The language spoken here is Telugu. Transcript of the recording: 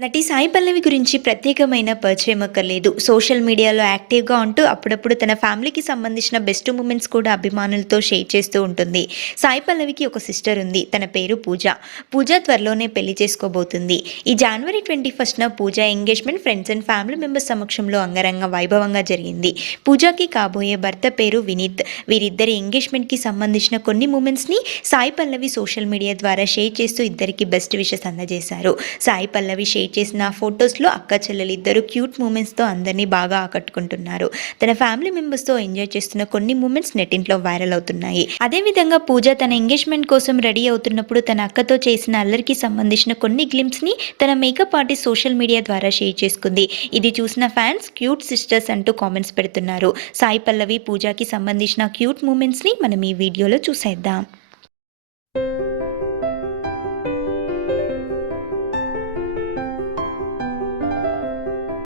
నటి సాయి పల్లవి గురించి ప్రత్యేకమైన పరిచయం అక్కర్లేదు. సోషల్ మీడియాలో యాక్టివ్‌గా ఉంటూ అప్పుడప్పుడు తన ఫ్యామిలీకి సంబంధించిన బెస్ట్ మూమెంట్స్ కూడా అభిమానులతో షేర్ చేస్తూ ఉంటుంది. సాయి పల్లవికి ఒక సిస్టర్ ఉంది. తన పేరు పూజ. పూజ త్వరలోనే పెళ్లి చేసుకోబోతుంది. ఈ జనవరి 21న Pooja engagement friends and family members సమక్షంలో అంగరంగ వైభవంగా జరిగింది. పూజకి కాబోయే భర్త పేరు వినీత్. వీరిద్దరి ఎంగేజ్‌మెంట్‌కి సంబంధించిన కొన్ని మూమెంట్స్‌ని సాయి పల్లవి సోషల్ మీడియా ద్వారా షేర్ చేస్తూ ఇద్దరికి బెస్ట్ విషెస్ అందజేశారు. సాయి పల్లవి షేర్ చేసిన ఫొటోస్లో అక్క చెల్లెలిద్దరూ క్యూట్ మూమెంట్స్తో అందరినీ బాగా ఆకట్టుకుంటున్నారు. తన ఫ్యామిలీ మెంబర్స్తో ఎంజాయ్ చేస్తున్న కొన్ని మూమెంట్స్ నెట్టింట్లో వైరల్ అవుతున్నాయి. అదేవిధంగా పూజ తన ఎంగేజ్మెంట్ కోసం రెడీ అవుతున్నప్పుడు తన అక్కతో చేసిన అల్లరికి సంబంధించిన కొన్ని గ్లింప్స్ని తన మేకప్ ఆర్టిస్ట్ సోషల్ మీడియా ద్వారా షేర్ చేసుకుంది. ఇది చూసిన ఫ్యాన్స్ క్యూట్ సిస్టర్స్ అంటూ కామెంట్స్ పెడుతున్నారు. సాయి పల్లవి పూజకి సంబంధించిన క్యూట్ మూమెంట్స్ని మనం ఈ వీడియోలో చూసేద్దాం.